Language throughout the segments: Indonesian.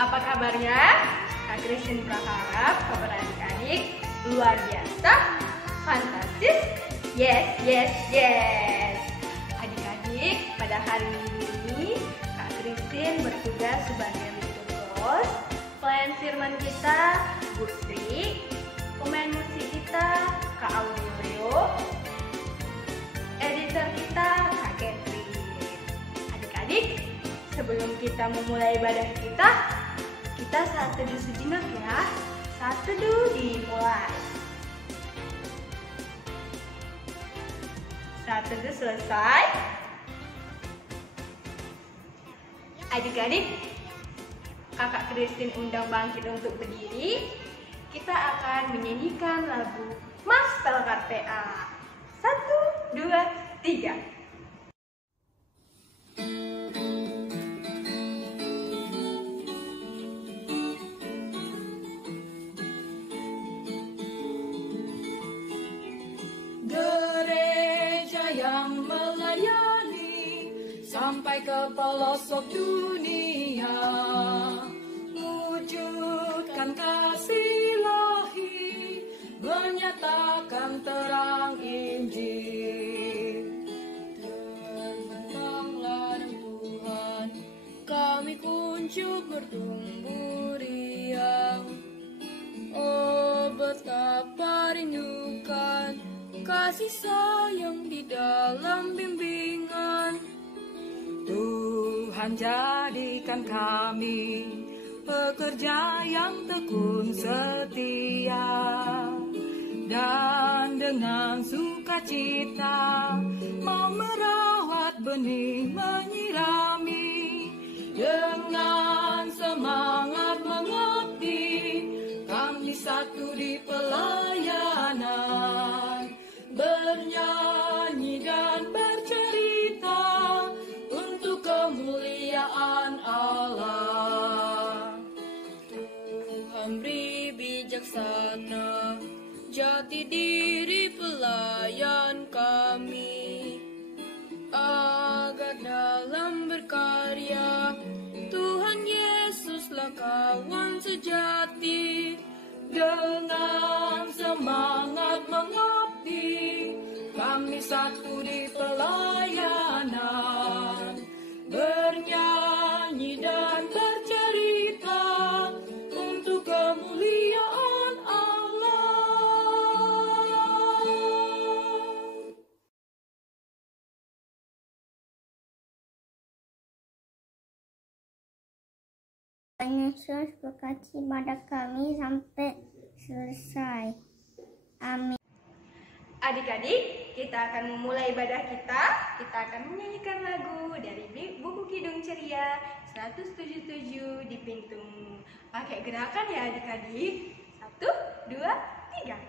Apa kabarnya? Kak Christine berharap kabar adik-adik luar biasa, fantastis, yes. Adik-adik, pada hari ini Kak Christine bertugas sebagai leader host. Pelayan firman kita Bu Sri, pemain musik kita Kak Aurelio, editor kita Kak Catherine. Adik-adik, sebelum kita memulai ibadah kita saat teduh sejenak ya. Saat teduh dimulai. Saat teduh selesai. Adik-adik, Kakak Christine undang bangkit untuk berdiri. Kita akan menyanyikan lagu Mas Pelakar PA. 1, 2, 3. Sampai ke pelosok dunia, wujudkan kasih ilahi, menyatakan terang Injil. Terbentanglah Tuhan, kami kuncup bertumbuh riang. Oh, betapa rindukan kasih sayang di dalam bimbingan. Tuhan, jadikan kami pekerja yang tekun setia, dan dengan sukacita mau merawat benih, menyirami, dengan semangat mengabdi, kami satu di pelayanan, bernyanyi dan bercerita untuk kemuliaan Allah. Tuhan beri bijaksana jati diri pelayan kami, agar dalam berkarya Tuhan Yesuslah kawan sejati. Dengan semangat mengabdi, kami satu di pelayanan, bernyanyi dan bercerita untuk kemuliaan Allah. Tuhan Yesus berkati pada kami sampai selesai. Amin. Adik-adik, kita akan memulai ibadah kita. Kita akan menyanyikan lagu dari buku Kidung Ceria 177 di pintu. Pakai gerakan ya adik-adik. 1, 2, 3.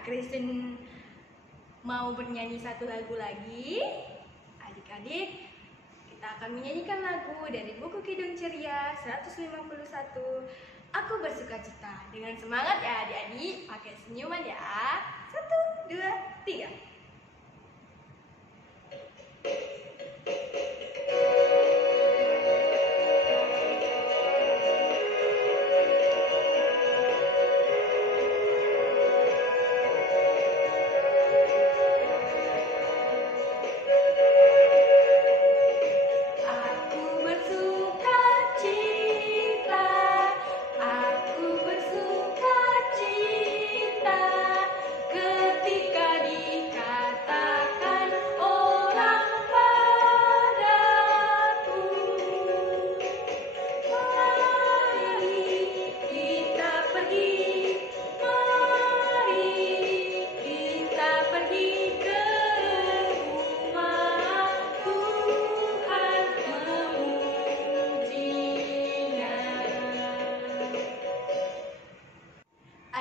Christine mau bernyanyi satu lagu lagi. Adik-adik, kita akan menyanyikan lagu dari buku Kidung Ceria 151, Aku Bersukacita. Dengan semangat ya adik-adik, pakai senyuman ya. 1, 2, 3. Aku bersuka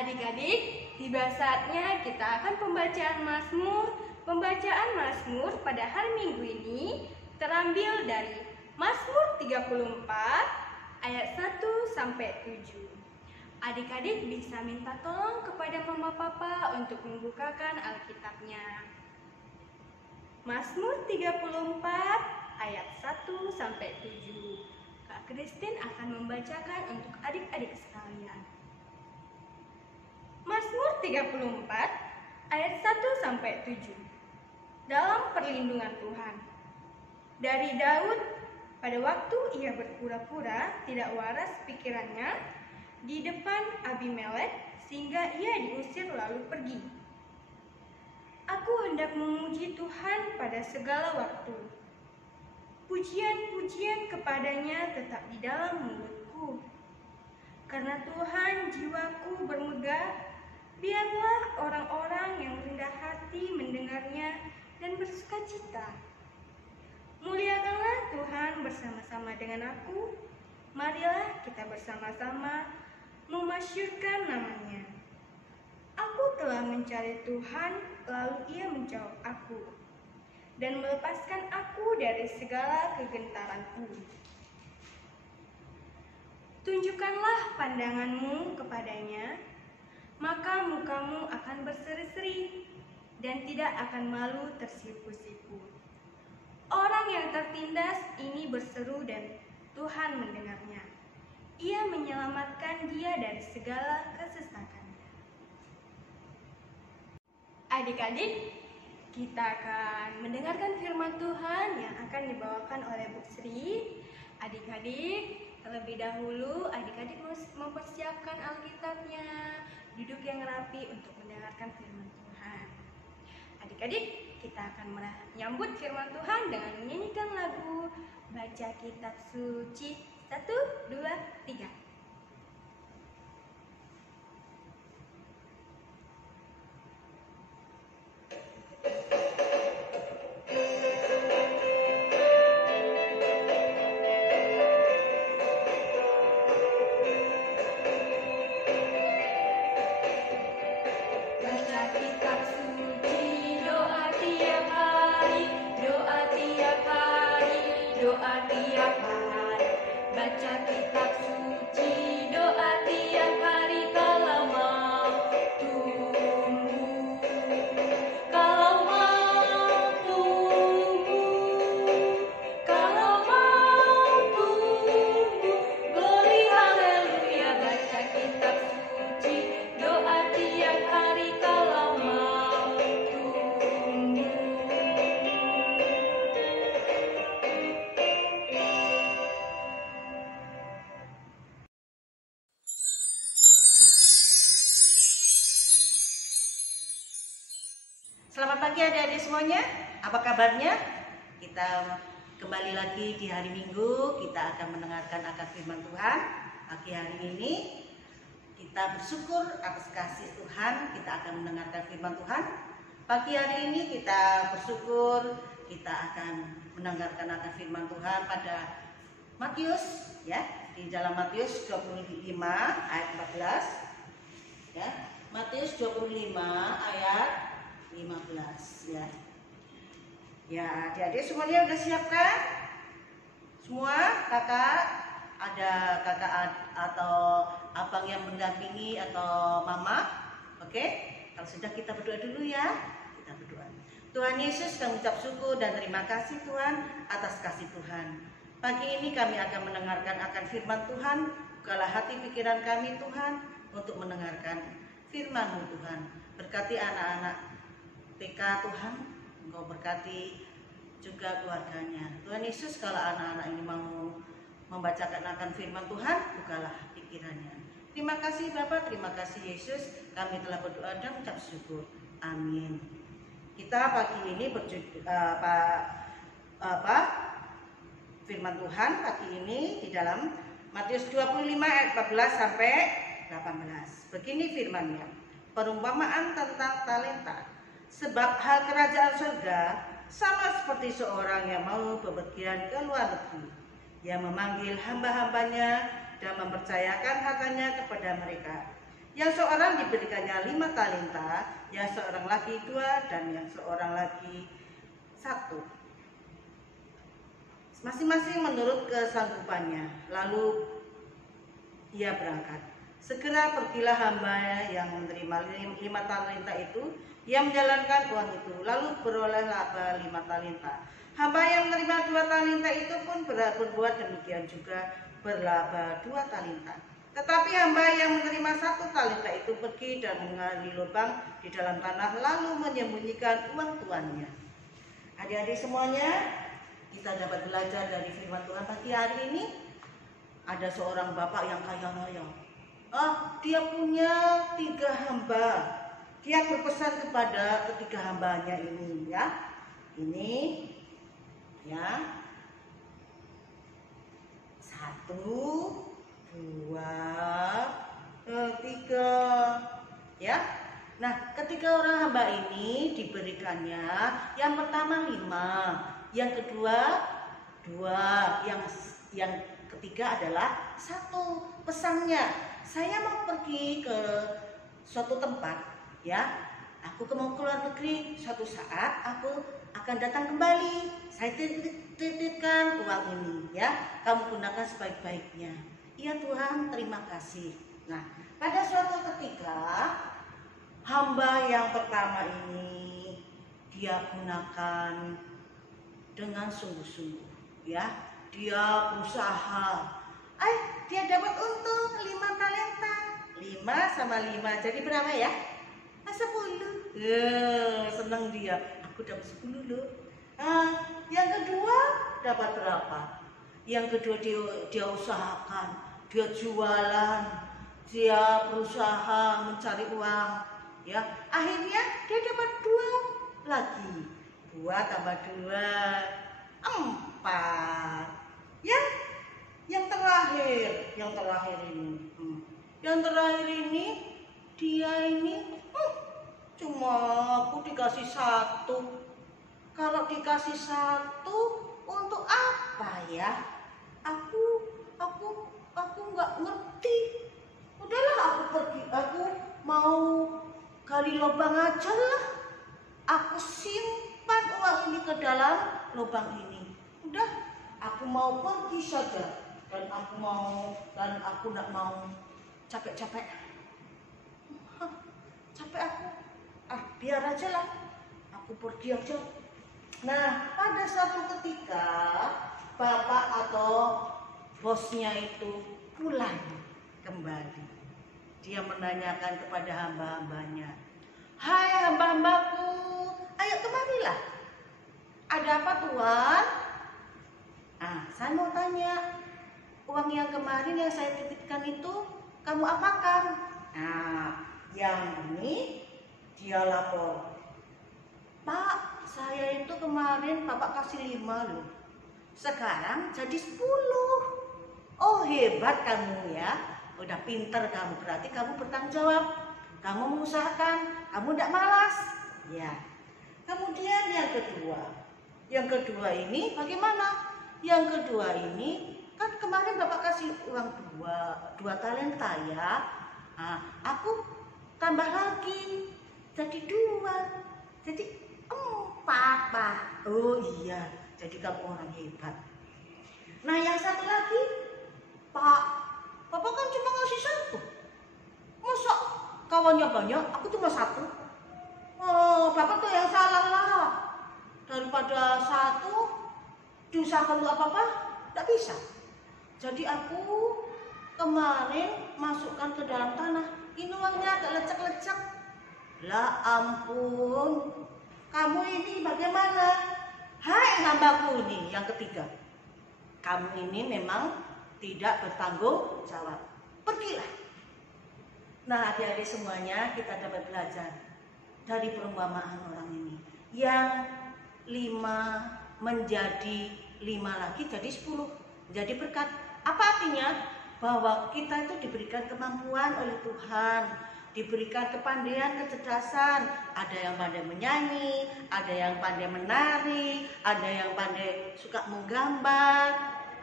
Adik-adik, tiba saatnya kita akan pembacaan Mazmur. Pembacaan Mazmur pada hari Minggu ini terambil dari Mazmur 34 ayat 1 sampai 7. Adik-adik bisa minta tolong kepada mama papa untuk membukakan Alkitabnya. Mazmur 34 ayat 1 sampai 7. Kak Kristin akan membacakan untuk adik-adik sekalian. Mazmur 34 ayat 1 sampai 7. Dalam perlindungan Tuhan. Dari Daud, pada waktu ia berpura-pura tidak waras pikirannya di depan Abimelek sehingga ia diusir lalu pergi. Aku hendak memuji Tuhan pada segala waktu. Pujian-pujian kepadanya tetap di dalam mulutku. Karena Tuhan jiwaku bermegah, biarlah orang-orang yang rendah hati mendengarnya dan bersukacita. Muliakanlah Tuhan bersama-sama dengan aku. Marilah kita bersama-sama memasyurkan namanya. Aku telah mencari Tuhan, lalu ia menjawab aku dan melepaskan aku dari segala kegentaranku. Tunjukkanlah pandanganmu kepadanya, maka mukamu akan berseri-seri dan tidak akan malu tersipu-sipu. Orang yang tertindas ini berseru dan Tuhan mendengarnya. Ia menyelamatkan dia dari segala kesesakannya. Adik-adik, kita akan mendengarkan firman Tuhan yang akan dibawakan oleh Bu Sri. Adik-adik, terlebih dahulu adik-adik mempersiapkan Alkitabnya, duduk yang rapi untuk mendengarkan firman Tuhan. Adik-adik, kita akan menyambut firman Tuhan dengan menyanyikan lagu Baca Kitab Suci 1, 2, 3. Selamat pagi adik-adik semuanya, apa kabarnya? Kita kembali lagi di hari Minggu, kita akan mendengarkan akan firman Tuhan. Pagi hari ini kita bersyukur atas kasih Tuhan, kita akan mendengarkan firman Tuhan. Pagi hari ini kita bersyukur, kita akan mendengarkan akan firman Tuhan pada Matius, ya, di dalam Matius 25 ayat 14, ya, Matius 25 ayat 15, ya. Ya, adik-adik semuanya udah siap kan? Semua kakak, ada kakak atau abang yang mendampingi atau mama? Oke? Kalau sudah kita berdoa dulu ya. Kita berdoa. Tuhan Yesus, kami ucap syukur dan terima kasih Tuhan atas kasih Tuhan. Pagi ini kami akan mendengarkan akan firman Tuhan. Bukalah hati pikiran kami Tuhan untuk mendengarkan firman-Mu Tuhan. Berkati anak-anak TK Tuhan, Engkau berkati juga keluarganya. Tuhan Yesus, kalau anak-anak ini mau membacakan akan firman Tuhan, bukalah pikirannya. Terima kasih Bapak, terima kasih Yesus, kami telah berdoa dan mengucap syukur. Amin. Kita pagi ini firman Tuhan pagi ini di dalam Matius 25 ayat 14 sampai 18. Begini firman-Nya. Perumpamaan tentang talenta. Sebab hal kerajaan surga sama seperti seorang yang mau bepergian ke luar negeri, yang memanggil hamba-hambanya dan mempercayakan hartanya kepada mereka. Yang seorang diberikannya 5 talenta, yang seorang lagi 2, dan yang seorang lagi 1. Masing-masing menurut kesanggupannya. Lalu ia berangkat. Segera pergilah hamba yang menerima 5 talenta itu. Ia menjalankan uang itu, lalu beroleh laba 5 talenta. Hamba yang menerima 2 talenta itu pun berbuat demikian juga, berlaba 2 talenta. Tetapi hamba yang menerima 1 talenta itu pergi dan menggali lubang di dalam tanah, lalu menyembunyikan uang tuannya. Adik-adik semuanya, kita dapat belajar dari firman Tuhan pagi hari ini. Ada seorang bapak yang kaya raya. Dia punya 3 hamba. Dia berpesan kepada ketiga hambanya ini, ya. Ini, ya. 1, 2, 3, ya. Nah, ketiga orang hamba ini diberikannya yang pertama 5, yang kedua 2, yang ketiga adalah 1. Pesannya, saya mau pergi ke suatu tempat, ya. Aku mau keluar negeri, suatu saat aku akan datang kembali. Saya titipkan uang ini, ya. Kamu gunakan sebaik-baiknya. Iya Tuhan, terima kasih. Nah, pada suatu ketika hamba yang pertama ini dia gunakan dengan sungguh-sungguh, ya. Dia berusaha. Dia dapat untung 5 talenta. 5 sama 5 jadi berapa ya? 10. Senang dia. Aku dapat 10 loh. Yang kedua dapat berapa? Yang kedua dia usahakan, dia jualan, dia berusaha mencari uang, ya. Akhirnya dia dapat 2 lagi. 2 tambah 2, 4. Yang terakhir ini. Yang terakhir ini dia ini cuma aku dikasih 1. Kalau dikasih 1 untuk apa ya? Aku nggak ngerti. Udahlah, aku pergi. Aku mau gali lubang aja lah. Aku simpan uang ini ke dalam lubang ini. Udah, aku mau pergi saja. Dan aku nggak mau capek-capek. Capek aku. Biar aja lah. Aku pergi aja. Nah, pada suatu ketika bapak atau bosnya itu pulang kembali. Dia menanyakan kepada hamba-hambanya, "Hai hamba-hambaku, ayo kemarilah. Ada apa Tuan?" Saya mau tanya, uang yang kemarin yang saya titipkan itu kamu apakan? Yang ini dia lapor, "Pak, saya itu kemarin Bapak kasih 5 loh. Sekarang jadi 10. Oh, hebat kamu ya. Udah pinter kamu, berarti kamu bertanggung jawab. Kamu mengusahakan, kamu tidak malas." Ya. Kemudian yang kedua. Yang kedua ini bagaimana? Yang kedua ini kan kemarin Bapak kasih uang 2 talenta ya. Aku tambah lagi jadi 2. Jadi 4, Pak. Oh iya, jadi kamu orang hebat. Nah, yang satu lagi, Pak, Bapak kan cuma ngasih 1. Masa kawannya banyak, aku cuma 1? Oh, Bapak tuh yang salah lah. Daripada 1 diusahakan untuk apa-apa, tidak bisa. Jadi aku kemarin masukkan ke dalam tanah. Ini uangnya agak lecek-lecek. Lah ampun, kamu ini bagaimana? Hai hambaku ini, yang ketiga. Kamu ini memang tidak bertanggung jawab. Pergilah. Nah, adik-adik semuanya, kita dapat belajar dari perumpamaan orang ini. Yang 5 menjadi 5 lagi jadi 10. Jadi berkat. Apa artinya? Bahwa kita itu diberikan kemampuan oleh Tuhan, diberikan kepandaian, kecerdasan. Ada yang pandai menyanyi, ada yang pandai menari, ada yang pandai suka menggambar.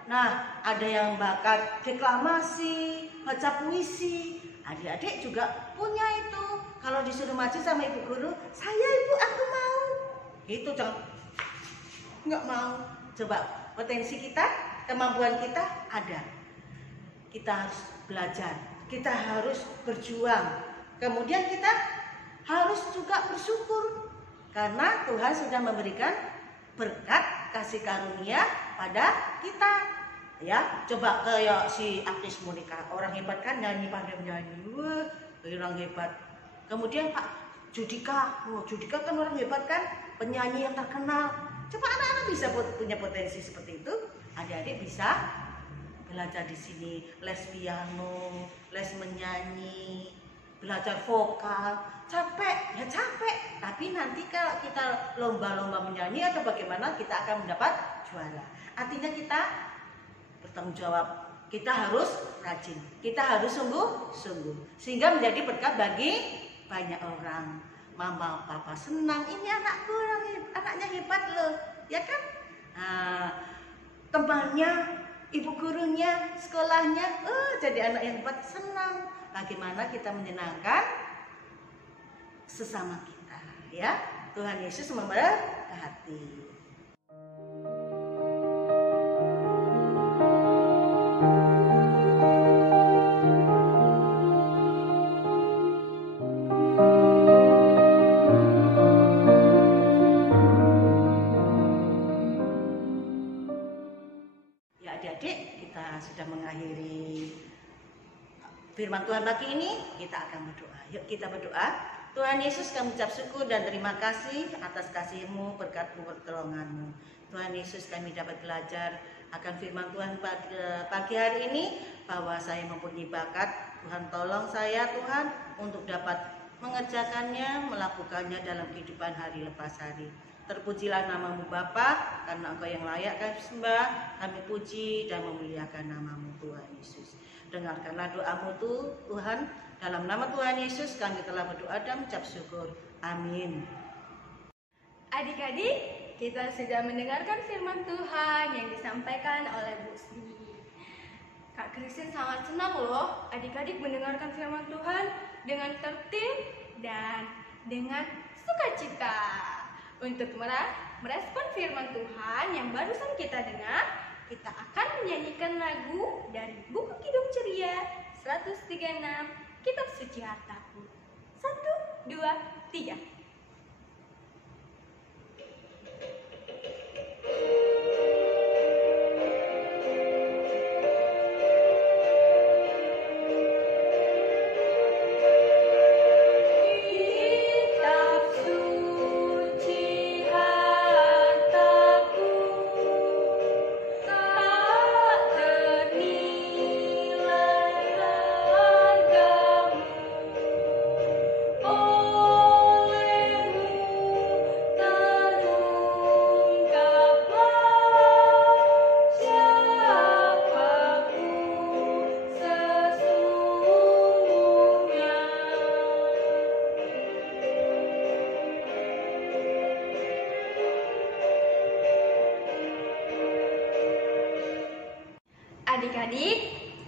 Nah, ada yang bakat deklamasi, baca puisi, Adik-adik juga punya itu. Kalau disuruh maju sama ibu guru, saya ibu aku mau. Itu jangan, nggak mau. Coba potensi kita, kemampuan kita ada. Kita harus belajar, kita harus berjuang. Kemudian kita harus juga bersyukur karena Tuhan sudah memberikan berkat kasih karunia pada kita. Ya, coba kayak si artis Monica, orang hebat kan nyanyi, pandai menyanyi, wah, orang hebat. Kemudian Pak Judika, Judika kan orang hebat kan, penyanyi yang terkenal. Coba anak-anak bisa punya potensi seperti itu, adik-adik bisa belajar di sini, les piano, les menyanyi, belajar vokal. Capek, ya capek. Tapi nanti kalau kita lomba-lomba menyanyi atau bagaimana, kita akan mendapat juara. Artinya kita bertanggung jawab, kita harus rajin, kita harus sungguh-sungguh sehingga menjadi berkat bagi banyak orang. Mama papa senang, ini anakku anaknya hebat loh, ya kan? Nah, temannya, ibu gurunya, sekolahnya, jadi anak yang hebat, senang. Bagaimana kita menyenangkan sesama kita, ya? Tuhan Yesus memberkati. Adik-adik, kita sudah mengakhiri firman Tuhan pagi ini. Kita akan berdoa. Yuk kita berdoa. Tuhan Yesus, kami ucap syukur dan terima kasih atas kasih-Mu, berkat-Mu, pertolongan-Mu. Tuhan Yesus, kami dapat belajar akan firman Tuhan pagi hari ini, bahwa saya mempunyai bakat. Tuhan tolong saya Tuhan untuk dapat mengerjakannya, melakukannya dalam kehidupan hari lepas hari. Terpujilah nama-Mu Bapa, karena Engkau yang layak kami sembah, kami puji dan memuliakan nama-Mu Tuhan Yesus. Dengarkanlah doa-Mu Tuhan, dalam nama Tuhan Yesus kami telah berdoa dan mengucap syukur. Amin. Adik-adik, kita sudah mendengarkan firman Tuhan yang disampaikan oleh Bu Sri. Kak Kristin sangat senang loh adik-adik mendengarkan firman Tuhan dengan tertib dan dengan sukacita. Untuk merespon firman Tuhan yang barusan kita dengar, kita akan menyanyikan lagu dari buku Kidung Ceria 136 Kitab Suci Hartaku. 1, 2, 3.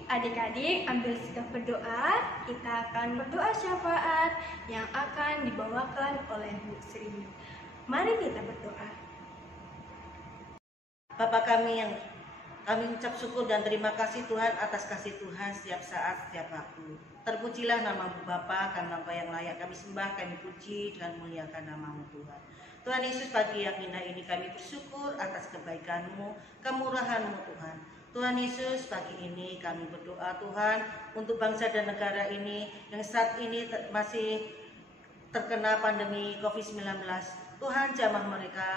Adik-adik ambil sikap berdoa. Kita akan berdoa syafaat yang akan dibawakan oleh Bu Sri. Mari kita berdoa. Bapa kami yang kami ucap syukur dan terima kasih Tuhan atas kasih Tuhan setiap saat, setiap waktu. Terpujilah nama-Mu Bapa, karena Engkau yang layak kami sembah, kami puji dan muliakan nama-Mu Tuhan. Tuhan Yesus, pagi yang indah ini kami bersyukur atas kebaikan-Mu, kemurahan-Mu Tuhan. Tuhan Yesus, pagi ini kami berdoa Tuhan untuk bangsa dan negara ini yang saat ini masih terkena pandemi COVID-19. Tuhan, jamah mereka,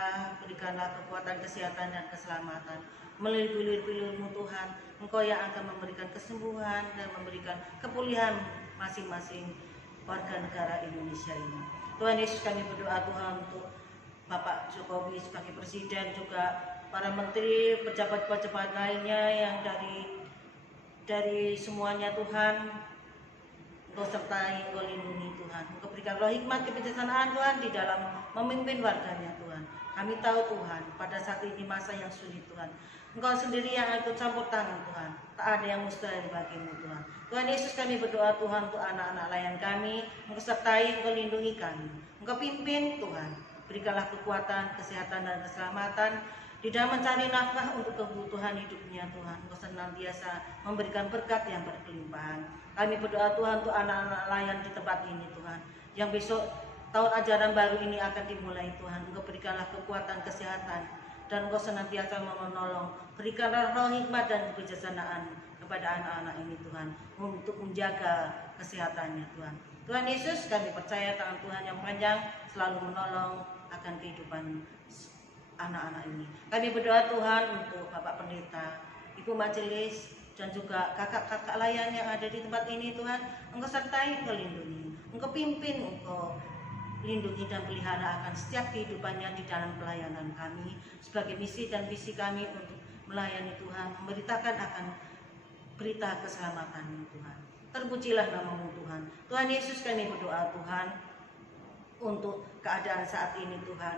berikanlah kekuatan, kesehatan dan keselamatan. Melalui pilih-Mu Tuhan, Engkau yang akan memberikan kesembuhan dan memberikan kepulihan masing-masing warga negara Indonesia ini. Tuhan Yesus, kami berdoa Tuhan untuk Bapak Jokowi sebagai Presiden, juga para menteri, pejabat-pejabat lainnya yang dari semuanya Tuhan, Engkau sertai, Engkau lindungi Tuhan. Engkau berikan roh hikmat kebijaksanaan Tuhan di dalam memimpin warganya Tuhan. Kami tahu Tuhan, pada saat ini masa yang sulit Tuhan. Engkau sendiri yang ikut campur tangan Tuhan. Tak ada yang mustahil bagimu Tuhan. Tuhan Yesus, kami berdoa Tuhan untuk anak-anak layan kami. Engkau sertai, Engkau lindungi kami. Engkau pimpin Tuhan. Berikanlah kekuatan, kesehatan dan keselamatan di dalam mencari nafkah untuk kebutuhan hidupnya Tuhan. Engkau senantiasa memberikan berkat yang berkelimpahan. Kami berdoa Tuhan untuk anak-anak layan di tempat ini Tuhan, yang besok tahun ajaran baru ini akan dimulai Tuhan. Engkau berikanlah kekuatan, kesehatan, dan Engkau senantiasa menolong. Berikanlah roh hikmat dan kebijaksanaan kepada anak-anak ini Tuhan, untuk menjaga kesehatannya Tuhan. Tuhan Yesus, kami percaya tangan Tuhan yang panjang selalu menolong akan kehidupan anak-anak ini. Kami berdoa Tuhan untuk Bapak Pendeta, Ibu Majelis, dan juga kakak-kakak layan yang ada di tempat ini Tuhan. Engkau sertai, Engkau lindungi, Engkau pimpin, Engkau lindungi dan pelihara akan setiap kehidupannya di dalam pelayanan kami sebagai misi dan visi kami untuk melayani Tuhan, memberitakan akan berita keselamatan Tuhan. Terpujilah namamu Tuhan. Tuhan Yesus, kami berdoa Tuhan untuk keadaan saat ini Tuhan,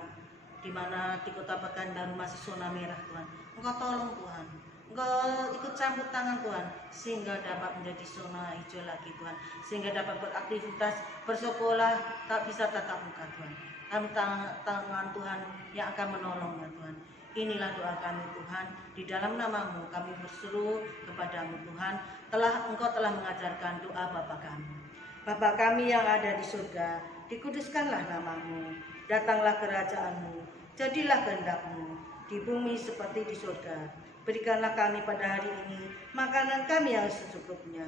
di mana di Kota Pekanbaru masih zona merah Tuhan. Engkau tolong Tuhan, Engkau ikut campur tangan Tuhan, sehingga dapat menjadi zona hijau lagi Tuhan, sehingga dapat beraktivitas, bersekolah, tak bisa tatap muka Tuhan. Kami tangan Tuhan yang akan menolongnya Tuhan. Inilah doa kami Tuhan, di dalam namamu kami berseru kepadamu Tuhan. Engkau telah mengajarkan doa Bapa kami. Bapa kami yang ada di surga, dikuduskanlah namamu, datanglah kerajaanmu, jadilah kehendakmu di bumi seperti di surga. Berikanlah kami pada hari ini makanan kami yang secukupnya,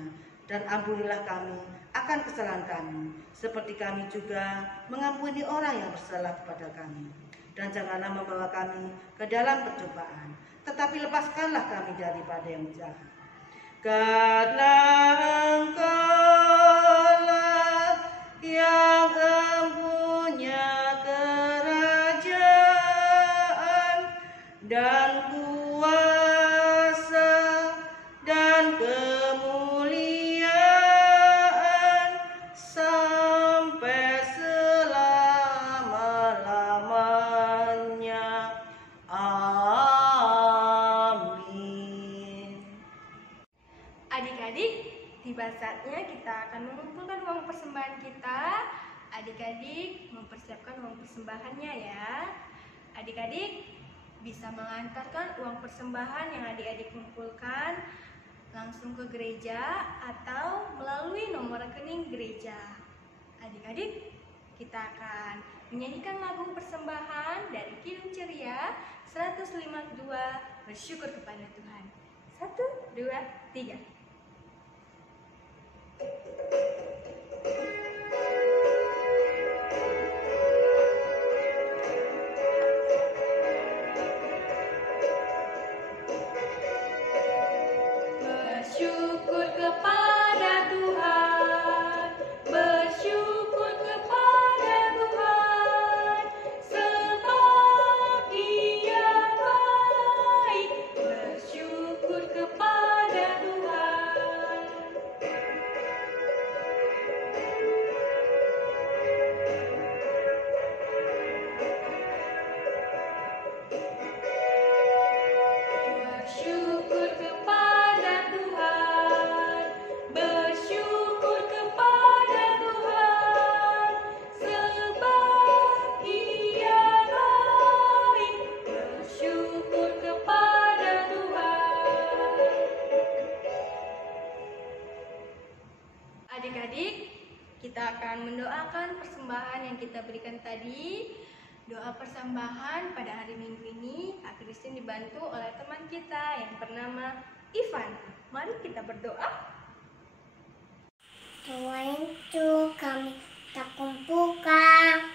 dan ampunilah kami akan kesalahan kami, seperti kami juga mengampuni orang yang bersalah kepada kami. Dan janganlah membawa kami ke dalam percobaan, tetapi lepaskanlah kami daripada yang jahat. Karena Engkaulah yang mempunyai kerajaan dan kuasa dan kemuliaan sampai selama-lamanya. Amin. Adik-adik, tiba saatnya kita akan mengumpulkan uang persembahan kita. Adik-adik mempersiapkan uang persembahannya ya. Adik-adik bisa mengantarkan uang persembahan yang adik-adik kumpulkan langsung ke gereja atau melalui nomor rekening gereja. Adik-adik, kita akan menyanyikan lagu persembahan dari Kidung Ceria 152, Bersyukur kepada Tuhan. 1, 2, 3. Bersyukur kepada Tuhan, bersyukur kepada Tuhan, sebab Dia baik. Bersyukur kepada Tuhan. Bersyukur kepada Tuhan, bersyukur kepada Tuhan, sebab Ia baik. Bersyukur kepada Tuhan. Adik-adik, kita akan mendoakan persembahan yang kita berikan tadi. Doa persembahan pada hari Minggu ini, Kak Christine dibantu oleh teman kita yang bernama Ivan. Mari kita berdoa. Tuhan itu kami tak kumpulkan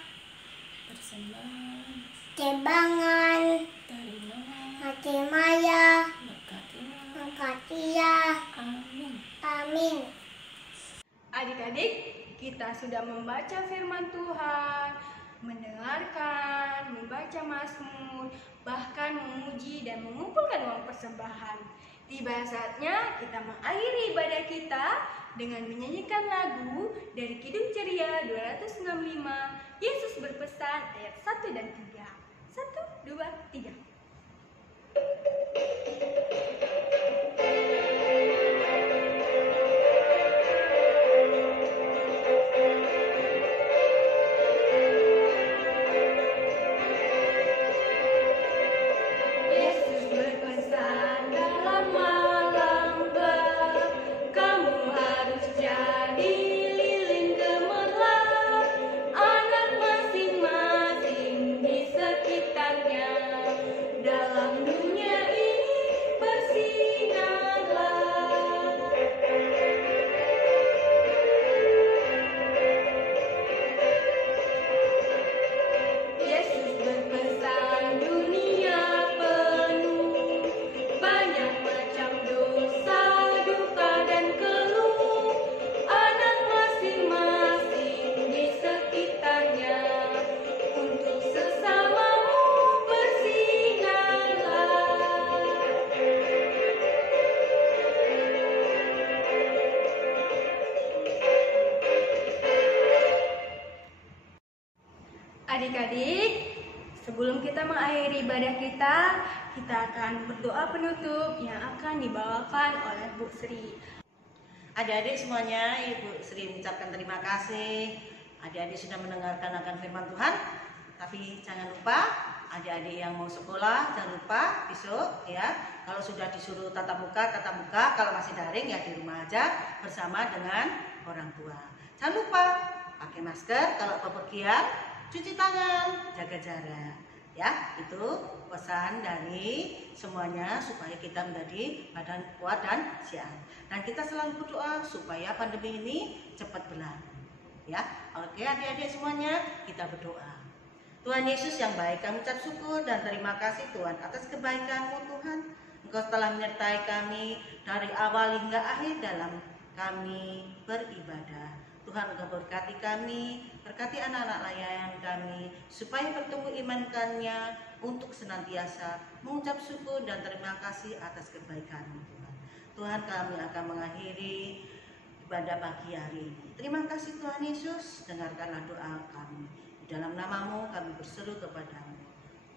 Persembahan tebangan dari Noah, hati maya berkatilah. mengkatia. Amin. Amin. Adik-adik, kita sudah membaca firman Tuhan, mendengarkan, membaca Mazmur, bahkan memuji dan mengumpulkan uang persembahan. Tiba saatnya kita mengakhiri ibadah kita dengan menyanyikan lagu dari Kidung Ceria 265, Yesus berpesan ayat 1 dan 3. 1, 2, 3. Adik-adik, sebelum kita mengakhiri ibadah kita akan berdoa penutup yang akan dibawakan oleh Bu Sri. Adik-adik semuanya, Ibu Sri mengucapkan terima kasih. Adik-adik sudah mendengarkan akan firman Tuhan. Tapi jangan lupa, adik-adik yang mau sekolah, jangan lupa besok ya. Kalau sudah disuruh tatap muka, kalau masih daring ya di rumah aja bersama dengan orang tua. Jangan lupa pakai masker, kalau bepergian cuci tangan, jaga jarak. Ya, itu pesan dari semuanya supaya kita menjadi badan kuat dan sehat. Dan kita selalu berdoa supaya pandemi ini cepat berlalu. Ya, oke adik-adik semuanya, kita berdoa. Tuhan Yesus yang baik, kami ucap syukur dan terima kasih Tuhan atas kebaikan-Mu Tuhan. Engkau telah menyertai kami dari awal hingga akhir dalam kami beribadah. Tuhan, Engkau berkati kami, berkati anak-anak layanan kami, supaya bertumbuh imankannya untuk senantiasa mengucap syukur dan terima kasih atas kebaikan-Mu Tuhan. Tuhan, kami akan mengakhiri ibadah pagi hari ini. Terima kasih Tuhan Yesus, dengarkanlah doa kami. Di dalam nama-Mu kami berseru kepadamu.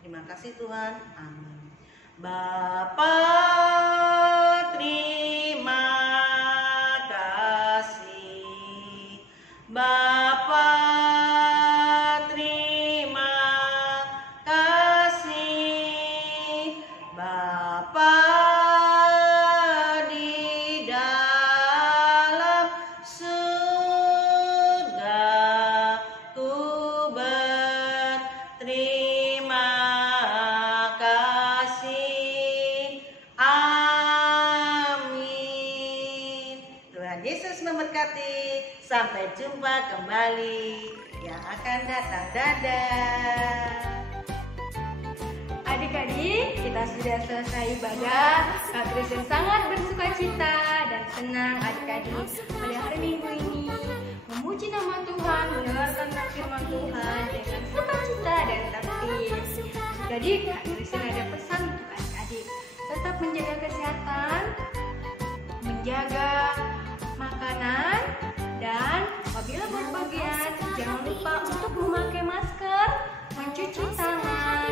Terima kasih Tuhan. Amin. Bapa, terima kasih. Bapa, terima kasih. Bapa di dalam surga, ku berterima kasih. Amin. Tuhan Yesus memberkati. Sampai jumpa kembali yang akan datang. Dadah. Adik-adik, kita sudah selesai ibadah. Kak Kristen sangat bersuka cita dan senang adik-adik pada hari Minggu ini memuji nama Tuhan, mendengarkan firman Tuhan dengan sukacita dan tertib. Jadi Kak Kristen ada pesan untuk adik-adik, tetap menjaga kesehatan, menjaga makanan, dan apabila berpergian jangan lupa untuk memakai masker, mencuci tangan,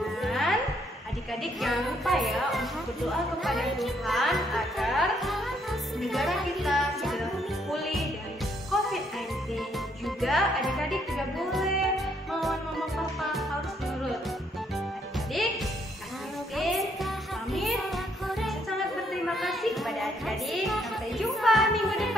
dan adik-adik jangan lupa ya untuk berdoa kepada Tuhan agar negara kita segera pulih dari COVID-19. Juga adik-adik tidak boleh melawan mama papa, harus nurut. Adik-adik, Kak Kristin pamit. Sangat berterima kasih kepada adik-adik. Sampai jumpa minggu depan.